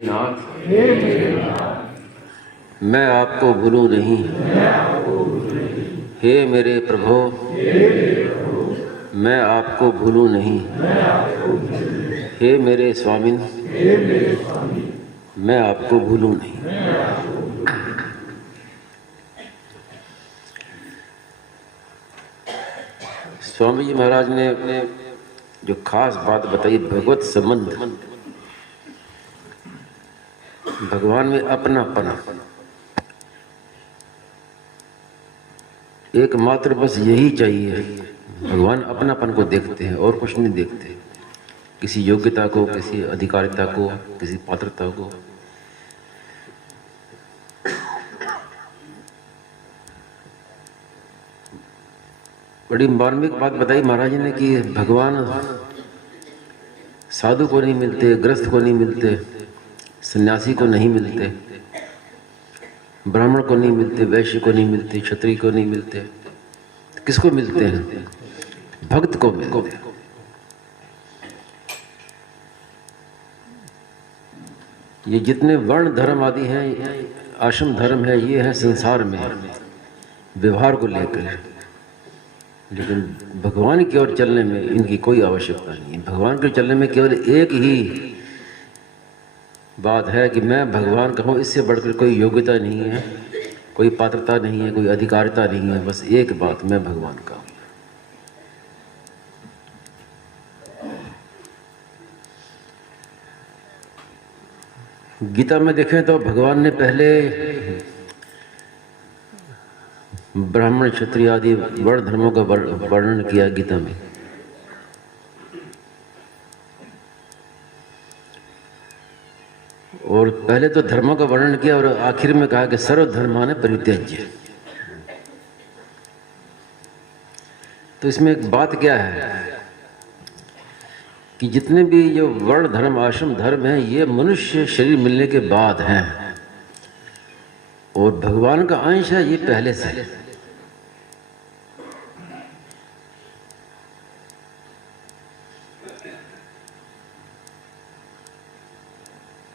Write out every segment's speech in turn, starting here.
नाथ मैं आपको भूलूं नहीं, हे मेरे प्रभु मैं आपको भूलूं नहीं, हे मेरे स्वामी मैं आपको भूलूं नहीं। स्वामी जी महाराज ने जो खास बात बताई, भगवत संबंध, भगवान में अपनापन, एकमात्र बस यही चाहिए। भगवान अपनापन को देखते हैं और कुछ नहीं देखते, किसी योग्यता को, किसी अधिकारिता को, किसी पात्रता को। बड़ी मार्मिक बात बताई महाराज ने कि भगवान साधु को नहीं मिलते, गृहस्थ को नहीं मिलते, सन्यासी को नहीं मिलते, ब्राह्मण को नहीं मिलते, वैश्य को नहीं मिलते, क्षत्रिय को नहीं मिलते। किसको मिलते हैं? भक्त को मिलते हैं। ये जितने वर्ण धर्म आदि हैं, आश्रम धर्म है, ये है संसार में व्यवहार को लेकर, लेकिन भगवान की ओर चलने में इनकी कोई आवश्यकता नहीं है। भगवान की ओर चलने में केवल एक ही बात है कि मैं भगवान कहूँ, इससे बढ़कर कोई योग्यता नहीं है, कोई पात्रता नहीं है, कोई अधिकारिता नहीं है। बस एक बात, मैं भगवान का हूँ। गीता में देखें तो भगवान ने पहले ब्राह्मण क्षत्रिय आदि वर्ण धर्मों का वर्णन किया गीता में। और पहले तो धर्मों का वर्णन किया और आखिर में कहा कि सर्वधर्मान् परित्यज्य। तो इसमें एक बात क्या है कि जितने भी जो वर्ण धर्म, आश्रम धर्म हैं, ये मनुष्य शरीर मिलने के बाद हैं, और भगवान का अंश है, ये पहले से है।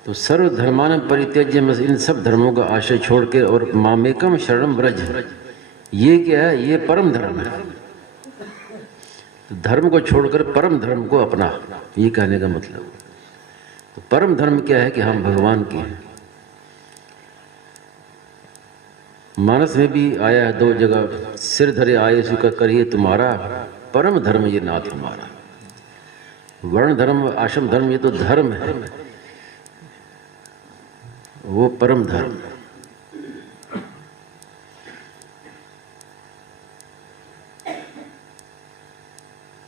तो सर्वधर्मान् परित्यज्य में इन सब धर्मों का आश्रय छोड़ के और मामेकम शरणं व्रज, ये क्या है? ये परम धर्म है। तो धर्म को छोड़कर परम धर्म को अपना, ये कहने का मतलब। तो परम धर्म क्या है कि हम भगवान के हैं। मानस में भी आया है 2 जगह, सिर धरे आए सुख करिए तुम्हारा, परम धर्म ये नाथ हमारा। वर्ण धर्म, आश्रम धर्म, ये तो धर्म है, वो परम धर्म।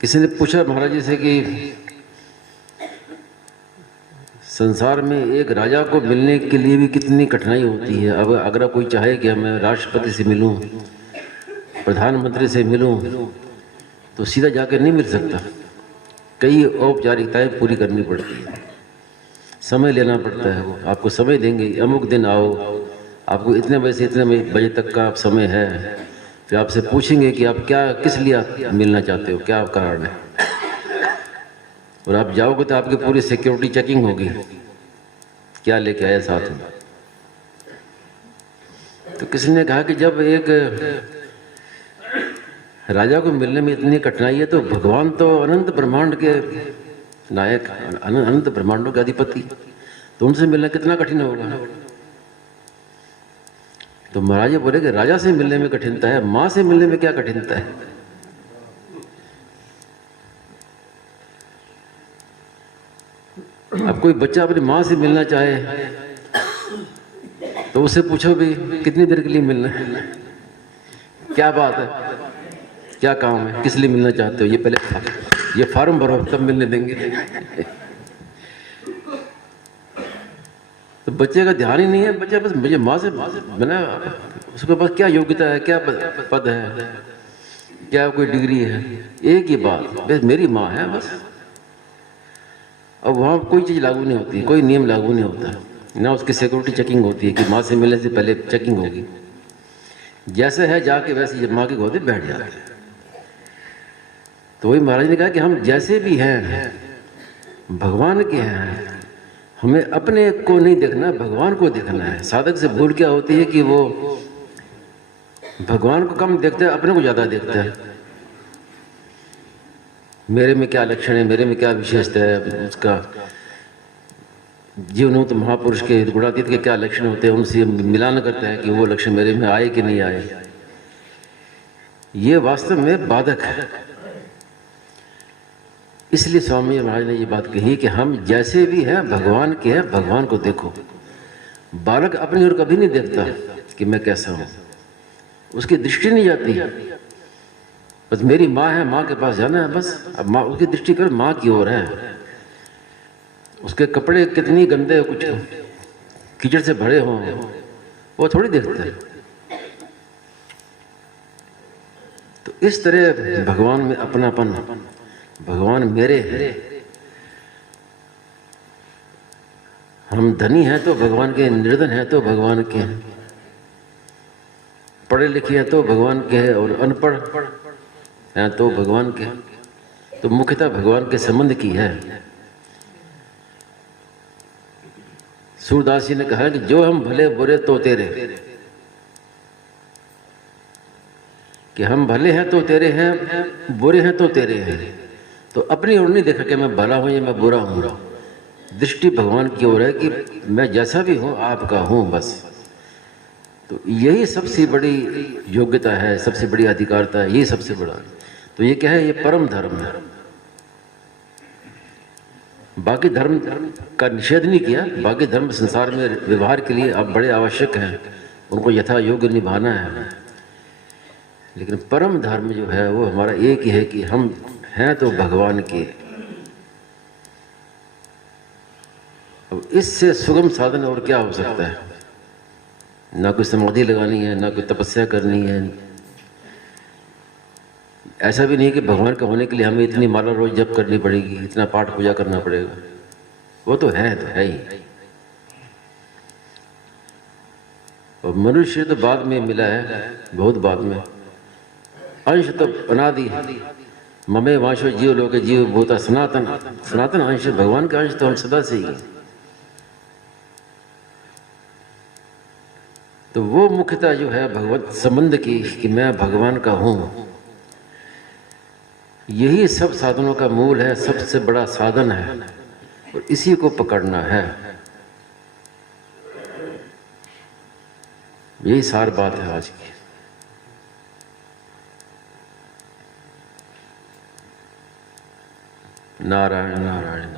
किसी ने पूछा महाराज जी से कि संसार में एक राजा को मिलने के लिए भी कितनी कठिनाई होती है। अब अगर कोई चाहे कि मैं राष्ट्रपति से मिलूं, प्रधानमंत्री से मिलूं, तो सीधा जाकर नहीं मिल सकता। कई औपचारिकताएं पूरी करनी पड़ती है, समय लेना पड़ता है। वो आपको समय देंगे, अमुक दिन आओ, आपको इतने बजे से इतने बजे तक का आप समय है। फिर आपसे पूछेंगे कि आप क्या, किस लिए आप मिलना चाहते हो, क्या कारण है। और आप जाओगे तो आपकी पूरी सिक्योरिटी चेकिंग होगी, क्या लेके आए साथ में। तो किसी ने कहा कि जब एक राजा को मिलने में इतनी कठिनाई है, तो भगवान तो अनंत ब्रह्मांड के नायक, अनंत ब्रह्मांडों के अधिपति, तो उनसे मिलना कितना कठिन होगा। तो महाराज जी बोले कि राजा से मिलने में कठिनता है, माँ से मिलने में क्या कठिनता है। अब कोई बच्चा अपनी माँ से मिलना चाहे तो उससे पूछो भी कितनी देर के लिए मिलना है, क्या बात है, क्या काम है, किस लिए मिलना चाहते हो, ये पहले ये फॉर्म भरो तब मिलने देंगे। तो बच्चे का ध्यान ही नहीं है, बच्चा बस मुझे माँ से मिलना, उसके पास क्या योग्यता है, क्या पद है, क्या कोई डिग्री है, एक ही बात, बस मेरी माँ है बस। अब वहाँ कोई चीज़ लागू नहीं होती, कोई नियम लागू नहीं होता, ना उसकी सिक्योरिटी चेकिंग होती है कि माँ से मिलने से पहले चेकिंग होगी। जैसे है जाके वैसे माँ की गोदी बैठ जाते हैं। तो वही महाराज ने कहा कि हम जैसे भी हैं भगवान के हैं, हमें अपने को नहीं देखना, भगवान को देखना है। साधक से भूल क्या होती है कि वो भगवान को कम देखता है, अपने को ज्यादा देखता है। मेरे में क्या लक्षण है, मेरे में क्या विशेषता है, उसका जीवनोक्त महापुरुष के गुणातीत के क्या लक्षण होते हैं, उनसे मिलान करता है कि वो लक्षण मेरे में आए कि नहीं आए। ये वास्तव में बाधक है। इसलिए स्वामी महाराज ने ये बात कही कि हम जैसे भी हैं भगवान के हैं, भगवान को देखो। बालक अपनी ओर कभी नहीं देखता कि मैं कैसा हूं, उसकी दृष्टि नहीं जाती। बस मेरी माँ है, माँ के पास जाना है बस। अब माँ, उसकी दृष्टि कर माँ की ओर है। उसके कपड़े कितनी गंदे, कुछ कीचड़ से भरे हों, वो थोड़ी देखता है। तो इस तरह भगवान में अपनापन, भगवान मेरे हैं। हम धनी हैं तो भगवान के, निर्धन हैं तो भगवान के हैं, पढ़े लिखे हैं तो भगवान के हैं, और अनपढ़ हैं तो भगवान के। तो मुख्यतः भगवान के संबंध की है। सूरदास जी ने कहा कि जो हम भले बुरे तो तेरे, कि हम भले हैं तो तेरे हैं, बुरे हैं तो तेरे हैं। तो अपनी ओर नहीं देखा कि मैं भला हूं या मैं बुरा हूं। दृष्टि भगवान की ओर है कि मैं जैसा भी हूं आपका हूं बस। तो यही सबसे बड़ी योग्यता है, सबसे बड़ी अधिकारता है, यही सबसे बड़ा। तो ये क्या है, ये परम धर्म है। बाकी धर्म का निषेध नहीं किया, बाकी धर्म संसार में व्यवहार के लिए अब बड़े आवश्यक हैं, उनको यथा योग्य निभाना है। लेकिन परम धर्म जो है वो हमारा एक ही है कि हम हैं तो भगवान के। अब इससे सुगम साधन और क्या हो सकता है? ना कोई समाधि लगानी है, ना कोई तपस्या करनी है। ऐसा भी नहीं कि भगवान का होने के लिए हमें इतनी माला रोज जप करनी पड़ेगी, इतना पाठ पूजा करना पड़ेगा। वो तो है ही। और मनुष्य तो बाद में मिला है, बहुत बाद में। अंश तो अनादि, ममे वांशो जीव लोके जीव भूता सनातन। सनातन अंश, भगवान का अंश तो हम सदा से ही है। तो वो मुख्यता जो है भगवत संबंध की, कि मैं भगवान का हूं, यही सब साधनों का मूल है, सबसे बड़ा साधन है, और इसी को पकड़ना है। यही सार बात है आज की। नारायण नारायण।